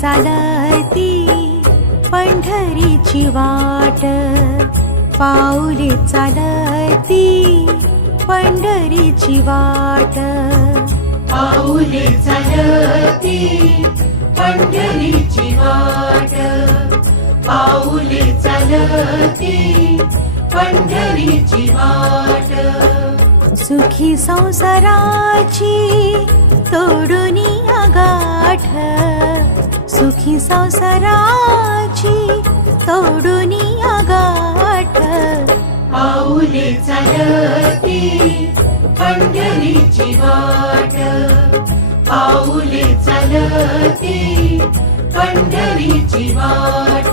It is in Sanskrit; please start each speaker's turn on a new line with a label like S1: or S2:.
S1: चालती पंढरीची वाट पाऊले चालती पंढरीची वाट
S2: पाऊले चालती पंढरीची वाट पाऊले चालती पंढरीची वाट
S1: सुखी संसाराची तोडनिया गाठ संसरा तडूनि अगा
S2: आौली चालती पंढरीची वाट चालती पंढरीची वाट